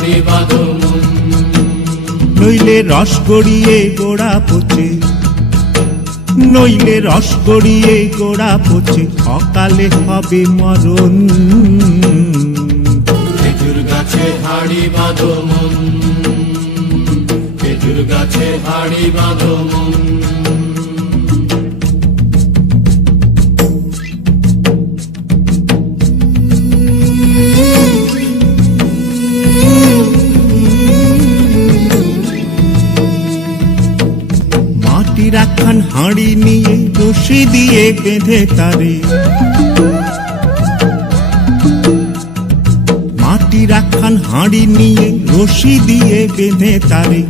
হাড়ি বাঁধো মন। নইলে রস গড়িয়ে গোড়া পচে, নইলে রস গড়িয়ে গোড়া পচে, অকালে হবে মরণ। খেজুর গাছে হাড়ি বাঁধো মন, খেজুর গাছে হাড়ি বাঁধো মন। মাটির একখান হাঁড়ি নিয়ে রশি দিয়ে বেঁধে তারে, মাটির একখান হাঁড়ি নিয়ে রশি দিয়ে বেঁধে তারে,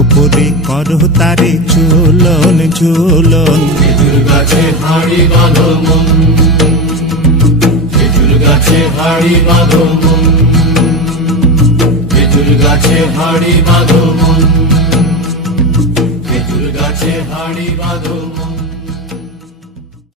ওপরে করো তারে ঝোলন ঝোলন। খেজুর গাছে হাড়ি বাঁধো মন, খেজুর গাছে হাড়ি বাঁধো মন, খেজুর গাছে হাড়ি বাঁধো মন, খেজুর গাছে হাড়ি বাঁধো মন।